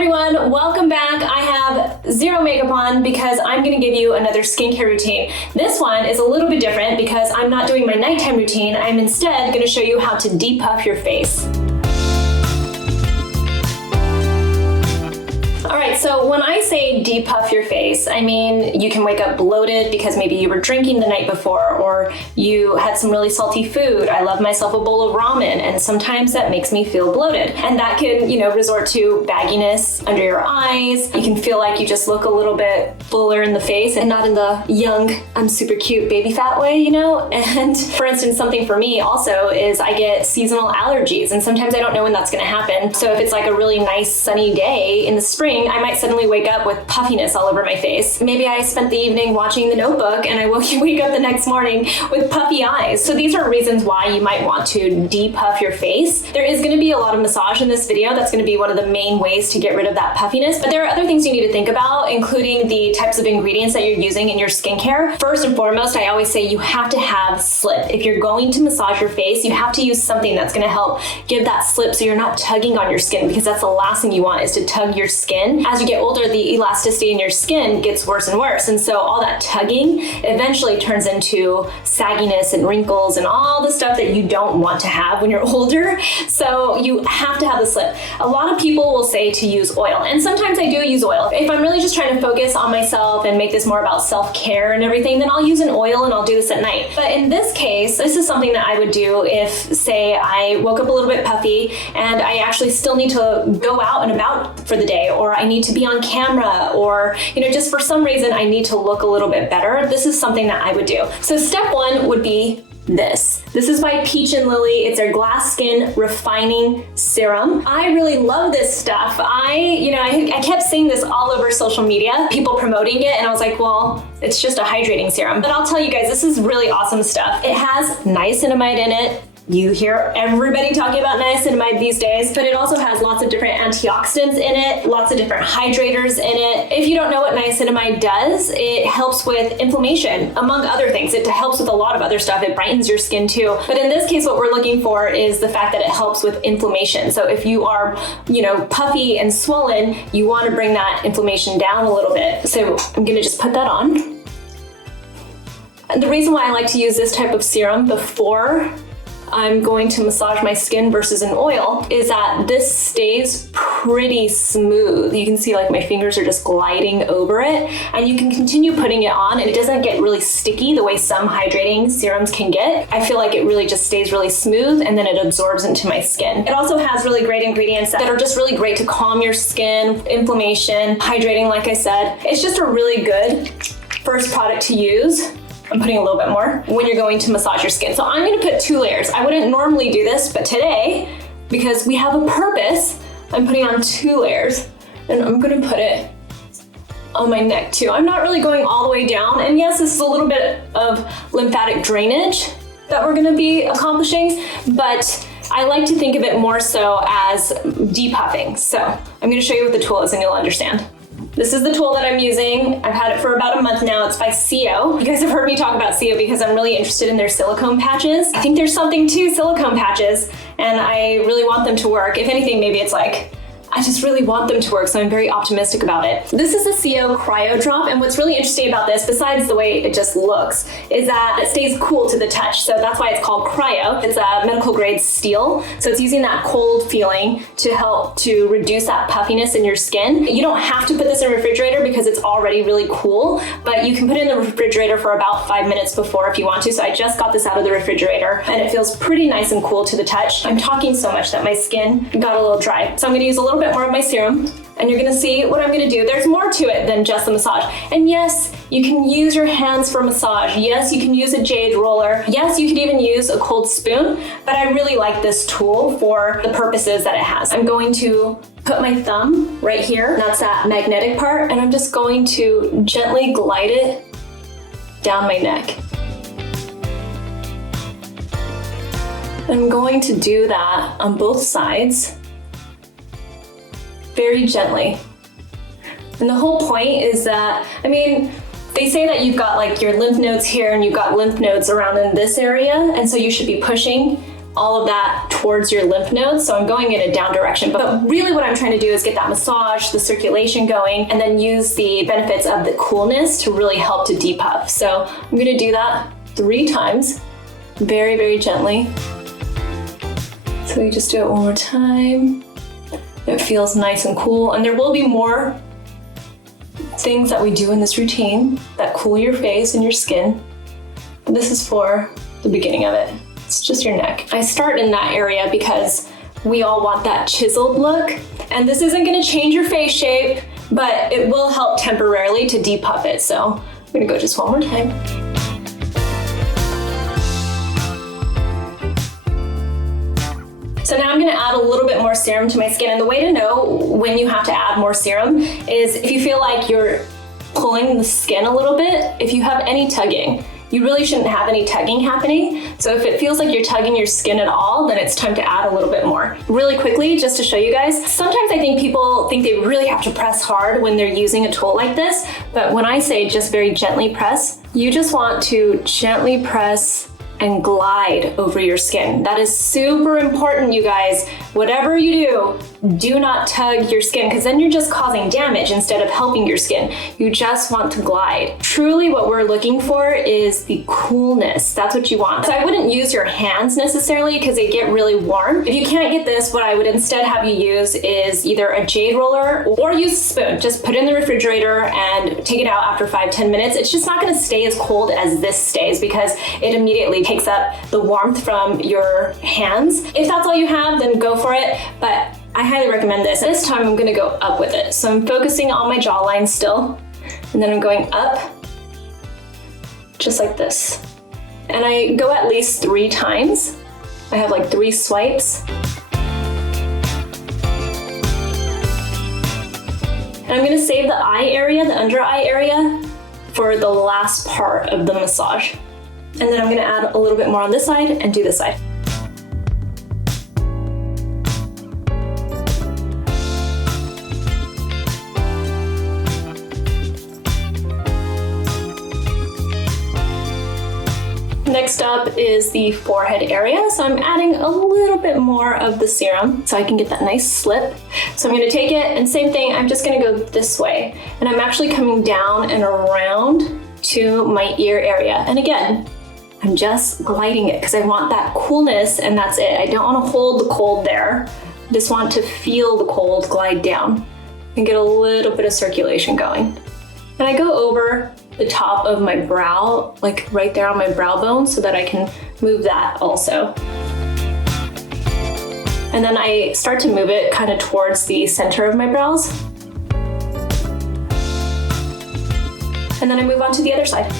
everyone, welcome back. I have zero makeup on because I'm gonna give you another skincare routine. This one is a little bit different because I'm not doing my nighttime routine. I'm instead gonna show you how to depuff your face. All right, so when I say depuff your face, I mean you can wake up bloated because maybe you were drinking the night before or you had some really salty food. I love myself a bowl of ramen, and sometimes that makes me feel bloated. And that can, resort to bagginess under your eyes. You can feel like you just look a little bit fuller in the face and not in the young, I'm super cute baby fat way, And for instance, something for me also is I get seasonal allergies, and sometimes I don't know when that's gonna happen. So if it's like a really nice sunny day in the spring, I might suddenly wake up with puffiness all over my face. Maybe I spent the evening watching The Notebook and I wake up the next morning with puffy eyes. So these are reasons why you might want to depuff your face. There is going to be a lot of massage in this video. That's going to be one of the main ways to get rid of that puffiness. But there are other things you need to think about, including the types of ingredients that you're using in your skincare. First and foremost, I always say you have to have slip. If you're going to massage your face, you have to use something that's going to help give that slip so you're not tugging on your skin, because that's the last thing you want is to tug your skin. As you get older, the elasticity in your skin gets worse and worse. And so all that tugging eventually turns into sagginess and wrinkles and all the stuff that you don't want to have when you're older. So you have to have the slip. A lot of people will say to use oil, and sometimes I do use oil. If I'm really just trying to focus on myself and make this more about self-care and everything, then I'll use an oil and I'll do this at night. But in this case, this is something that I would do if, say, I woke up a little bit puffy and I actually still need to go out and about for the day, or I need to be on camera, or just for some reason I need to look a little bit better. This is something that I would do. So step one would be this. This is by Peach and Lily. It's their Glass Skin Refining Serum. I really love this stuff. I kept seeing this all over social media, people promoting it, and I was like, well, it's just a hydrating serum. But I'll tell you guys, this is really awesome stuff. It has niacinamide in it. You hear everybody talking about niacinamide these days, but it also has lots of different antioxidants in it, lots of different hydrators in it. If you don't know what niacinamide does, it helps with inflammation, among other things. It helps with a lot of other stuff. It brightens your skin too. But in this case, what we're looking for is the fact that it helps with inflammation. So if you are, puffy and swollen, you want to bring that inflammation down a little bit. So I'm gonna just put that on. And the reason why I like to use this type of serum before I'm going to massage my skin versus an oil is that this stays pretty smooth. You can see like my fingers are just gliding over it, and you can continue putting it on and it doesn't get really sticky the way some hydrating serums can get. I feel like it really just stays really smooth and then it absorbs into my skin. It also has really great ingredients that are just really great to calm your skin, inflammation, hydrating, like I said. It's just a really good first product to use. I'm putting a little bit more when you're going to massage your skin. So I'm gonna put 2 layers. I wouldn't normally do this, but today, because we have a purpose, I'm putting on 2 layers, and I'm gonna put it on my neck too. I'm not really going all the way down, and yes, this is a little bit of lymphatic drainage that we're gonna be accomplishing, but I like to think of it more so as depuffing. So I'm gonna show you what the tool is and you'll understand. This is the tool that I'm using. I've had it for about a month now. It's by CO. You guys have heard me talk about CO because I'm really interested in their silicone patches. I think there's something to silicone patches, and I really want them to work. If anything, maybe it's like, I just really want them to work, so I'm very optimistic about it. This is the CO Cryo Drop, and what's really interesting about this, besides the way it just looks, is that it stays cool to the touch, so that's why it's called cryo. It's a medical grade steel, so it's using that cold feeling to help to reduce that puffiness in your skin. You don't have to put this in a refrigerator because it's already really cool, but you can put it in the refrigerator for about 5 minutes before if you want to, so I just got this out of the refrigerator, and it feels pretty nice and cool to the touch. I'm talking so much that my skin got a little dry, so I'm gonna use a little bit more of my serum, and you're gonna see what I'm gonna do. There's more to it than just the massage. And yes, you can use your hands for massage. Yes, you can use a jade roller. Yes, you could even use a cold spoon, but I really like this tool for the purposes that it has. I'm going to put my thumb right here, that's that magnetic part, and I'm just going to gently glide it down my neck. I'm going to do that on both sides, very gently. And the whole point is that, they say that you've got like your lymph nodes here and you've got lymph nodes around in this area, and so you should be pushing all of that towards your lymph nodes. So I'm going in a down direction, but really what I'm trying to do is get that massage, the circulation going, and then use the benefits of the coolness to really help to depuff. So I'm gonna do that 3 times, very, very gently. So we just do it one more time. It feels nice and cool, and there will be more things that we do in this routine that cool your face and your skin. But this is for the beginning of it. It's just your neck. I start in that area because we all want that chiseled look, and this isn't gonna change your face shape, but it will help temporarily to depuff it. So I'm gonna go just one more time. So now I'm gonna add a little bit more serum to my skin, and the way to know when you have to add more serum is if you feel like you're pulling the skin a little bit, if you have any tugging. You really shouldn't have any tugging happening. So if it feels like you're tugging your skin at all, then it's time to add a little bit more. Really quickly, just to show you guys, sometimes I think people think they really have to press hard when they're using a tool like this, but when I say just very gently press, you just want to gently press and glide over your skin. That is super important, you guys. Whatever you do not tug your skin, because then you're just causing damage instead of helping your skin. You just want to glide. Truly what we're looking for is the coolness. That's what you want. So I wouldn't use your hands necessarily because they get really warm. If you can't get this, what I would instead have you use is either a jade roller or use a spoon. Just put it in the refrigerator and take it out after 5-10 minutes. It's just not gonna stay as cold as this stays because it immediately takes up the warmth from your hands. If that's all you have, then go for it, but I highly recommend this. This time I'm gonna go up with it. So I'm focusing on my jawline still, and then I'm going up, just like this. And I go at least 3 times. I have like 3 swipes. And I'm gonna save the eye area, the under eye area, for the last part of the massage. And then I'm gonna add a little bit more on this side and do this side. Next up is the forehead area. So I'm adding a little bit more of the serum so I can get that nice slip. So I'm gonna take it and same thing, I'm just gonna go this way. And I'm actually coming down and around to my ear area. And again, I'm just gliding it because I want that coolness and that's it. I don't want to hold the cold there. I just want to feel the cold glide down and get a little bit of circulation going. And I go over the top of my brow, like right there on my brow bone so that I can move that also. And then I start to move it kind of towards the center of my brows. And then I move on to the other side.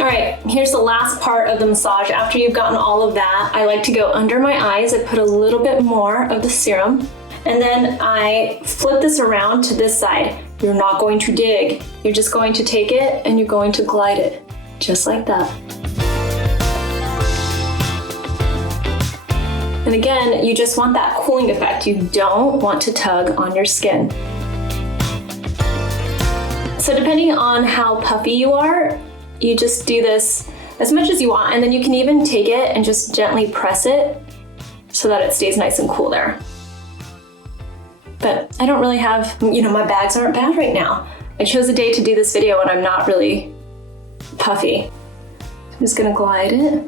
All right, here's the last part of the massage. After you've gotten all of that, I like to go under my eyes. I put a little bit more of the serum, and then I flip this around to this side. You're not going to dig. You're just going to take it and you're going to glide it, just like that. And again, you just want that cooling effect. You don't want to tug on your skin. So depending on how puffy you are, you just do this as much as you want, and then you can even take it and just gently press it so that it stays nice and cool there. But I don't really have, my bags aren't bad right now. I chose a day to do this video when I'm not really puffy. I'm just gonna glide it.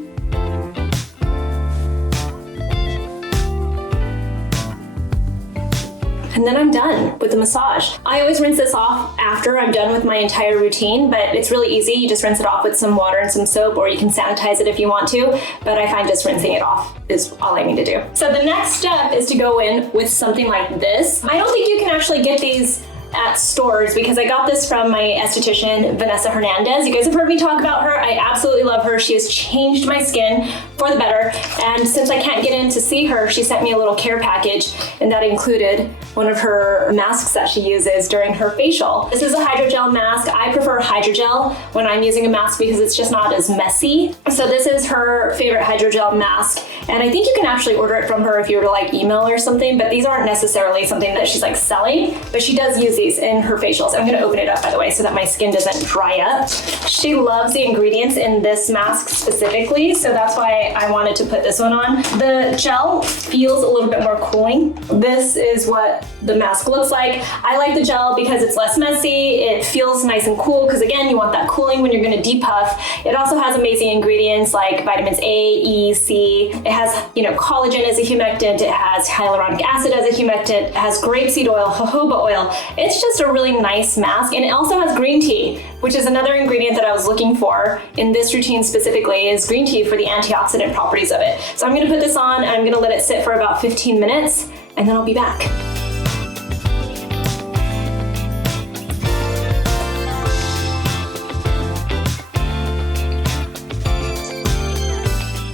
And then I'm done with the massage. I always rinse this off after I'm done with my entire routine, but it's really easy. You just rinse it off with some water and some soap, or you can sanitize it if you want to, but I find just rinsing it off is all I need to do. So the next step is to go in with something like this. I don't think you can actually get these at stores because I got this from my esthetician, Vanessa Hernandez. You guys have heard me talk about her. I absolutely love her. She has changed my skin for the better. And since I can't get in to see her, she sent me a little care package, and that included one of her masks that she uses during her facial. This is a hydrogel mask. I prefer hydrogel when I'm using a mask because it's just not as messy. So this is her favorite hydrogel mask. And I think you can actually order it from her if you were to email or something, but these aren't necessarily something that she's selling, but she does use these these in her facials. I'm gonna open it up, by the way, so that my skin doesn't dry up. She loves the ingredients in this mask specifically, so that's why I wanted to put this one on. The gel feels a little bit more cooling. This is what the mask looks like. I like the gel because it's less messy. It feels nice and cool, because again, you want that cooling when you're gonna depuff. It also has amazing ingredients like vitamins A, E, C. It has, collagen as a humectant. It has hyaluronic acid as a humectant. It has grapeseed oil, jojoba oil. It's just a really nice mask. And it also has green tea, which is another ingredient that I was looking for in this routine specifically, is green tea for the antioxidant properties of it. So I'm gonna put this on and I'm gonna let it sit for about 15 minutes and then I'll be back.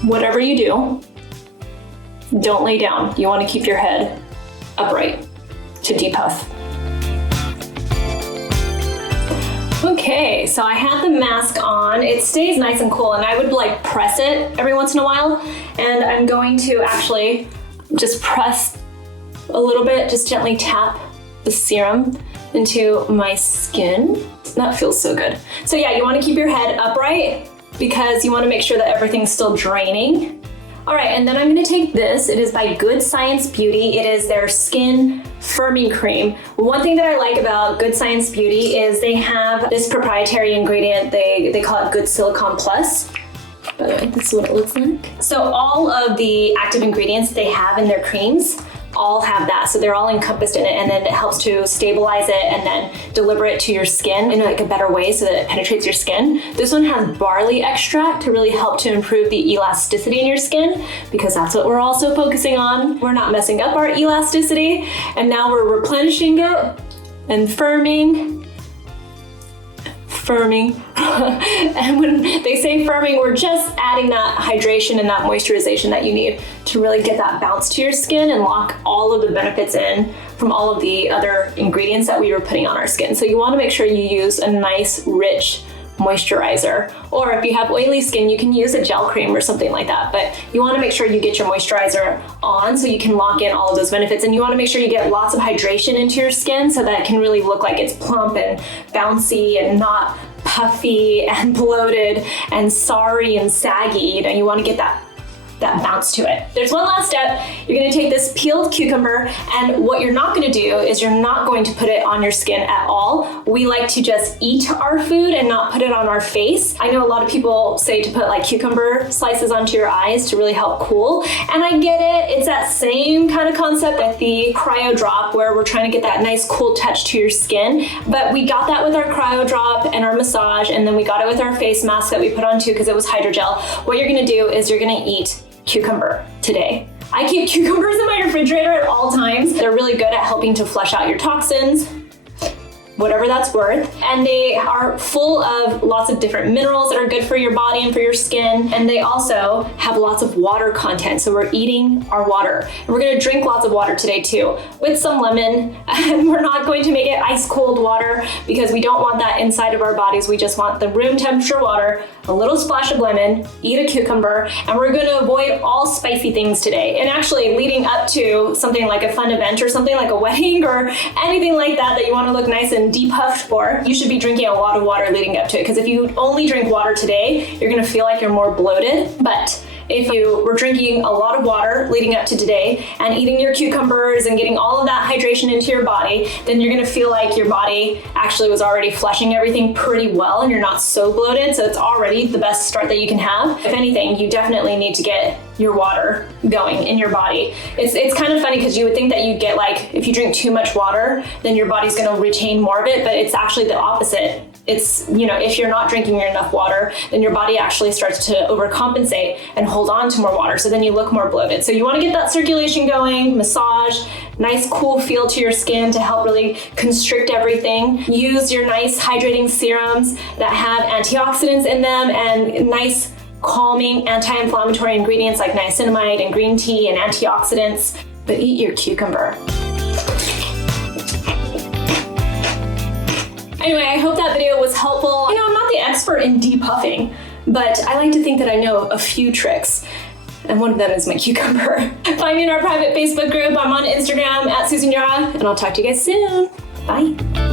Whatever you do, don't lay down. You want to keep your head upright to depuff. Okay, so I have the mask on. It stays nice and cool, and I would like press it every once in a while. And I'm going to actually just press a little bit, just gently tap the serum into my skin. That feels so good. So yeah, you want to keep your head upright because you want to make sure that everything's still draining. All right, and then I'm gonna take this. It is by Good Science Beauty. It is their skin firming cream. One thing that I like about Good Science Beauty is they have this proprietary ingredient. They call it Good Silicon Plus. By the way, this is what it looks like. So all of the active ingredients they have in their creams all have that. So they're all encompassed in it, and then it helps to stabilize it and then deliver it to your skin in like a better way so that it penetrates your skin. This one has barley extract to really help to improve the elasticity in your skin, because that's what we're also focusing on. We're not messing up our elasticity, and now we're replenishing it and firming. And when they say firming, we're just adding that hydration and that moisturization that you need to really get that bounce to your skin and lock all of the benefits in from all of the other ingredients that we were putting on our skin. So you want to make sure you use a nice, rich moisturizer, or if you have oily skin, you can use a gel cream or something like that, but you want to make sure you get your moisturizer on so you can lock in all of those benefits, and you want to make sure you get lots of hydration into your skin so that it can really look like it's plump and bouncy and not puffy and bloated and sorry and saggy. You want to get that bounce to it. There's one last step. You're gonna take this peeled cucumber, and what you're not gonna do is you're not going to put it on your skin at all. We like to just eat our food and not put it on our face. I know a lot of people say to put like cucumber slices onto your eyes to really help cool, and I get it. It's that same kind of concept at the Cryo Drop, where we're trying to get that nice cool touch to your skin, but we got that with our Cryo Drop and our massage, and then we got it with our face mask that we put on too because it was hydrogel. What you're gonna do is you're gonna eat cucumber today. I keep cucumbers in my refrigerator at all times. They're really good at helping to flush out your toxins, whatever that's worth. And they are full of lots of different minerals that are good for your body and for your skin. And they also have lots of water content. So we're eating our water. And we're gonna drink lots of water today too, with some lemon. And we're not going to make it ice cold water because we don't want that inside of our bodies. We just want the room temperature water, a little splash of lemon, eat a cucumber, and we're gonna avoid all spicy things today. And actually leading up to something like a fun event or something like a wedding or anything like that you wanna look nice and depuffed for, you should be drinking a lot of water leading up to it, because if you only drink water today, you're gonna feel like you're more bloated. But if you were drinking a lot of water leading up to today and eating your cucumbers and getting all of that hydration into your body, then you're gonna feel like your body actually was already flushing everything pretty well and you're not so bloated, so it's already the best start that you can have. If anything, you definitely need to get your water going in your body. It's kind of funny because you would think that you'd get like, if you drink too much water, then your body's gonna retain more of it, but it's actually the opposite. It's, if you're not drinking enough water, then your body actually starts to overcompensate and hold on to more water. So then you look more bloated. So you want to get that circulation going, massage, nice cool feel to your skin to help really constrict everything. Use your nice hydrating serums that have antioxidants in them and nice calming anti-inflammatory ingredients like niacinamide and green tea and antioxidants. But eat your cucumber. Anyway, I hope that video was helpful. I'm not the expert in depuffing, but I like to think that I know a few tricks, and one of them is my cucumber. Find me in our private Facebook group. I'm on Instagram @SusanYara, and I'll talk to you guys soon. Bye.